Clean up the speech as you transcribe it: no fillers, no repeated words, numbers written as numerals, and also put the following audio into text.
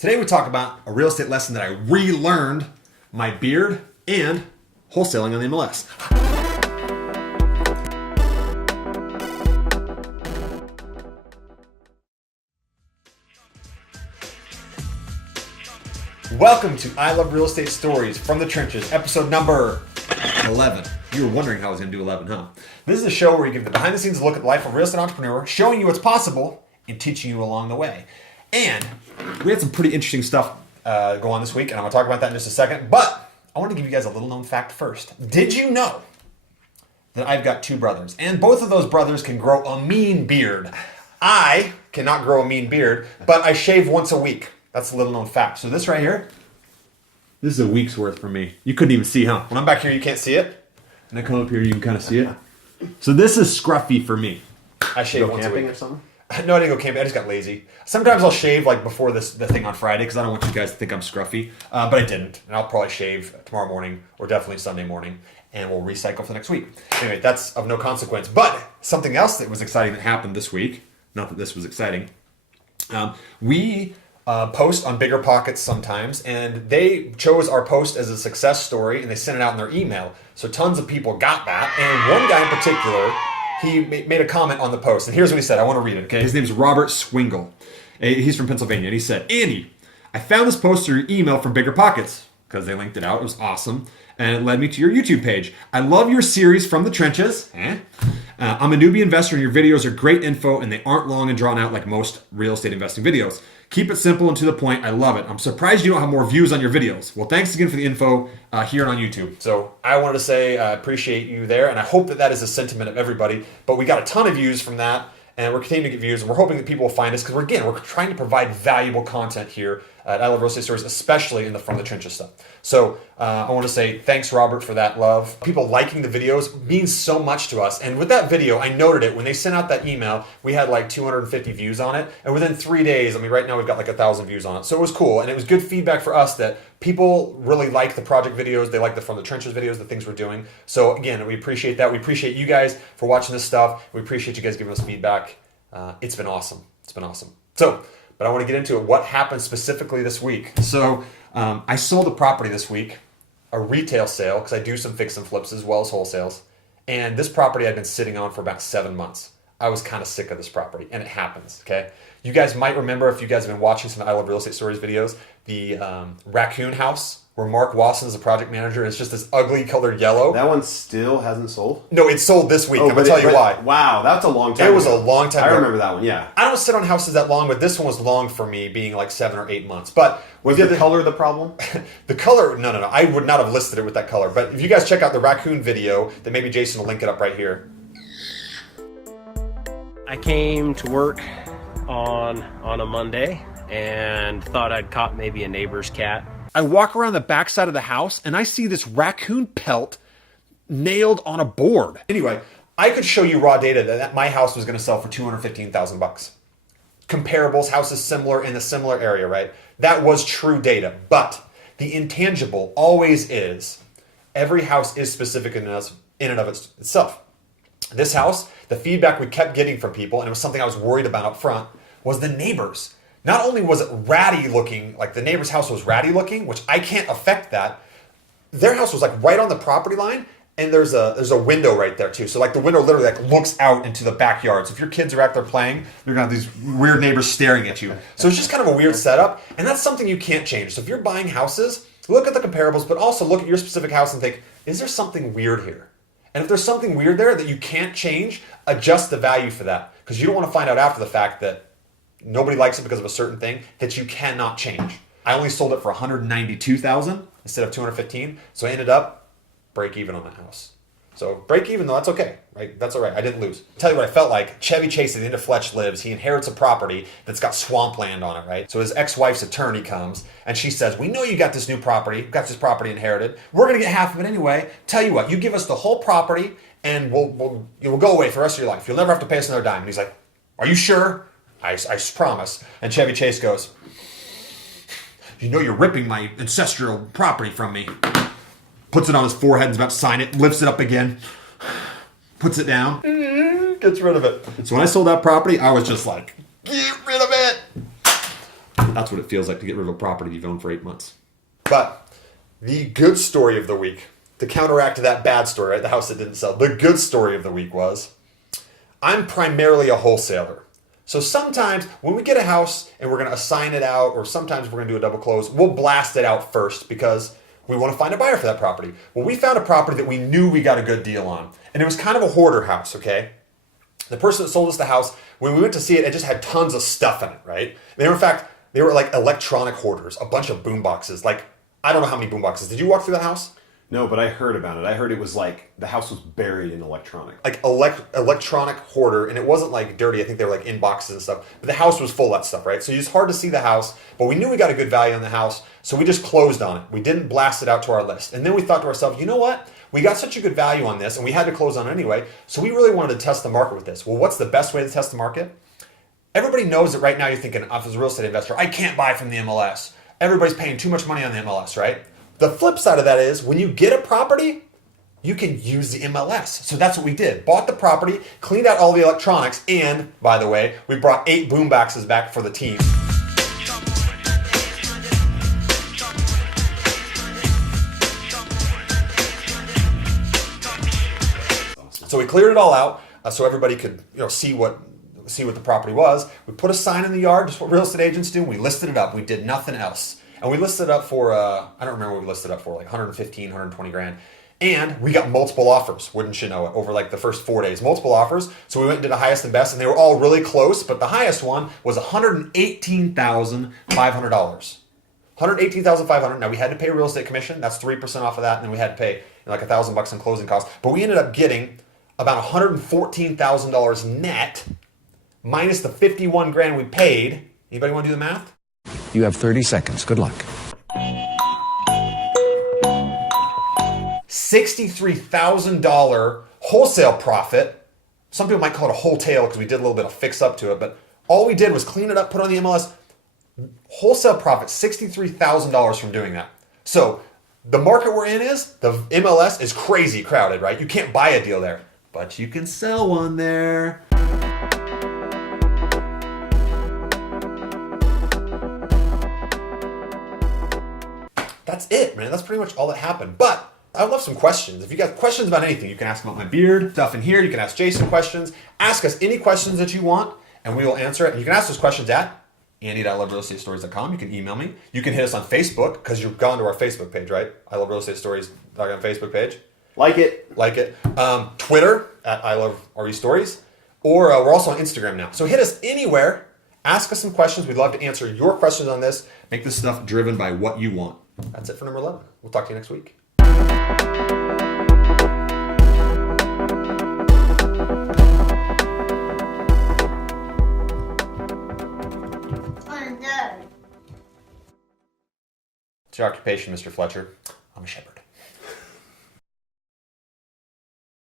Today we talk about a real estate lesson that I relearned, my beard, and wholesaling on the MLS. Welcome to I Love Real Estate Stories from the Trenches, episode number 11. You were wondering how I was going to do 11, huh? This is a show where we give the behind-the-scenes look at the life of a real estate entrepreneur, showing you what's possible and teaching you along the way. And we had some pretty interesting stuff go on this week, and I'm going to talk about that in just a second. But I want to give you guys a little known fact first. Did you know that I've got two brothers, and both of those brothers can grow a mean beard? I cannot grow a mean beard, but I shave once a week. That's a little known fact. So this right here, this is a week's worth for me. You couldn't even see, huh? When I'm back here, you can't see it. And I come up here, you can kind of see it. So this is scruffy for me. I shave once a week. Or something? No, I didn't go camping. I just got lazy. Sometimes I'll shave like before the thing on Friday because I don't want you guys to think I'm scruffy. But I didn't. And I'll probably shave tomorrow morning or definitely Sunday morning. And we'll recycle for the next week. Anyway, that's of no consequence. But something else that was exciting that happened this week, not that this was exciting, we post on Bigger Pockets sometimes, and they chose our post as a success story, and they sent it out in their email. So tons of people got that, and one guy in particular, he made a comment on the post, and here's what he said. I want to read it, okay? His name's Robert Swingle. He's from Pennsylvania, and he said, "Andy, I found this post through your email from Bigger Pockets," because they linked it out. It was awesome, and it led me to your YouTube page. "I love your series From the Trenches. I'm a newbie investor, and your videos are great info, and they aren't long and drawn out like most real estate investing videos. Keep it simple and to the point. I love it. I'm surprised you don't have more views on your videos." Well, thanks again for the info here on YouTube. So I wanted to say I appreciate you there, and I hope that that is a sentiment of everybody. But we got a ton of views from that, and we're continuing to get views, and we're hoping that people will find us because we're trying to provide valuable content here at I Love Real Estate Stories, especially in the From the Trenches stuff. So I want to say thanks, Robert, for that love. People liking the videos means so much to us. And with that video, I noted it. When they sent out that email, we had like 250 views on it. And within 3 days, I mean, right now we've got like 1,000 views on it. So it was cool. And it was good feedback for us that people really like the project videos. They like the From the Trenches videos, the things we're doing. So again, we appreciate that. We appreciate you guys for watching this stuff. We appreciate you guys giving us feedback. It's been awesome. It's been awesome. So, but I want to get into it. What happened specifically this week? So I sold a property this week, a retail sale, because I do some fix and flips as well as wholesales. And this property I'd been sitting on for about 7 months. I was kind of sick of this property, and it happens, okay? You guys might remember, if you guys have been watching some I Love Real Estate Stories videos, the raccoon house where Mark Wasson is a project manager, and it's just this ugly colored yellow. That one still hasn't sold? No, it sold this week. I'm going to tell you why. Wow, that's a long time ago. It was a long time ago. I remember that one, yeah. I don't sit on houses that long, but this one was long for me, being like 7 or 8 months. But was the color the problem? The color, no. I would not have listed it with that color. But if you guys check out the raccoon video, then maybe Jason will link it up right here. I came to work on a Monday and thought I'd caught maybe a neighbor's cat. I walk around the backside of the house and I see this raccoon pelt nailed on a board. Anyway, I could show you raw data that my house was going to sell for $215,000. Comparables, houses similar in a similar area, right? That was true data. But the intangible always is, every house is specific in and of itself. This house, the feedback we kept getting from people, and it was something I was worried about up front, was the neighbors. Not only was it ratty looking, like the neighbor's house was ratty looking, which I can't affect that. Their house was like right on the property line, and there's a window right there too. So like the window literally like looks out into the backyard. So if your kids are out there playing, you're gonna have these weird neighbors staring at you. So it's just kind of a weird setup, and that's something you can't change. So if you're buying houses, look at the comparables, but also look at your specific house and think, is there something weird here? And if there's something weird there that you can't change, adjust the value for that, because you don't want to find out after the fact that nobody likes it because of a certain thing that you cannot change. I only sold it for $192,000 instead of $215,000, so I ended up break even on that house. So break even though, that's okay, right? That's all right. I didn't lose. I'll tell you what I felt like. Chevy Chase at the end of Fletch lives. He inherits a property that's got swampland on it, right? So his ex-wife's attorney comes and she says, "We know you got this new property. Got this property inherited. We're gonna get half of it anyway. Tell you what, you give us the whole property and we'll go away for the rest of your life. You'll never have to pay us another dime." And he's like, "Are you sure?" I promise. And Chevy Chase goes, "You know you're ripping my ancestral property from me." Puts it on his forehead and is about to sign it, lifts it up again, puts it down, gets rid of it. So when I sold that property, I was just like, get rid of it. That's what it feels like to get rid of a property you've owned for 8 months. But the good story of the week, to counteract that bad story, right? The house that didn't sell. The good story of the week was, I'm primarily a wholesaler. So sometimes when we get a house and we're going to assign it out, or sometimes we're going to do a double close, we'll blast it out first because we want to find a buyer for that property. Well, we found a property that we knew we got a good deal on. And it was kind of a hoarder house, okay? The person that sold us the house, when we went to see it, it just had tons of stuff in it, right? In fact, they were like electronic hoarders, a bunch of boom boxes. Like, I don't know how many boom boxes. Did you walk through the house? No, but I heard about it. I heard it was like the house was buried in electronic. Like electronic hoarder, and it wasn't like dirty. I think they were like in boxes and stuff. But the house was full of that stuff, right? So it's hard to see the house, but we knew we got a good value on the house, so we just closed on it. We didn't blast it out to our list. And then we thought to ourselves, you know what? We got such a good value on this, and we had to close on it anyway, so we really wanted to test the market with this. Well, what's the best way to test the market? Everybody knows that right now you're thinking, as a real estate investor, I can't buy from the MLS. Everybody's paying too much money on the MLS, right? The flip side of that is when you get a property, you can use the MLS. So that's what we did. Bought the property, cleaned out all the electronics, and by the way, we brought 8 boom boxes back for the team. So we cleared it all out so everybody could see what the property was. We put a sign in the yard, just what real estate agents do. We listed it up. We did nothing else. And we listed it up for, I don't remember what we listed it up for, like 115, 120 grand. And we got multiple offers, wouldn't you know it, over like the first 4 days. Multiple offers. So we went and did a highest and best, and they were all really close, but the highest one was $118,500. $118,500. Now we had to pay real estate commission. That's 3% off of that. And then we had to pay like $1,000 in closing costs. But we ended up getting about $114,000 net minus the 51 grand we paid. Anybody want to do the math? You have 30 seconds. Good luck. $63,000 wholesale profit. Some people might call it a wholesale because we did a little bit of fix up to it, but all we did was clean it up, put it on the MLS. Wholesale profit, $63,000 from doing that. So the market we're in is, the MLS is crazy crowded, right? You can't buy a deal there, but you can sell one there. That's it, man. That's pretty much all that happened. But I would love some questions. If you got questions about anything, you can ask about my beard, stuff in here. You can ask Jason questions. Ask us any questions that you want, and we will answer it. And you can ask those questions at Andy.loverealestatestories.com. You can email me. You can hit us on Facebook, because you've gone to our Facebook page, right? I Love Real Estate Stories on Facebook page. Like it. Twitter at I Love RE Stories. Or we're also on Instagram now. So hit us anywhere. Ask us some questions. We'd love to answer your questions on this. Make this stuff driven by what you want. That's it for number 11. We'll talk to you next week. What's your occupation, Mr. Fletcher? I'm a shepherd.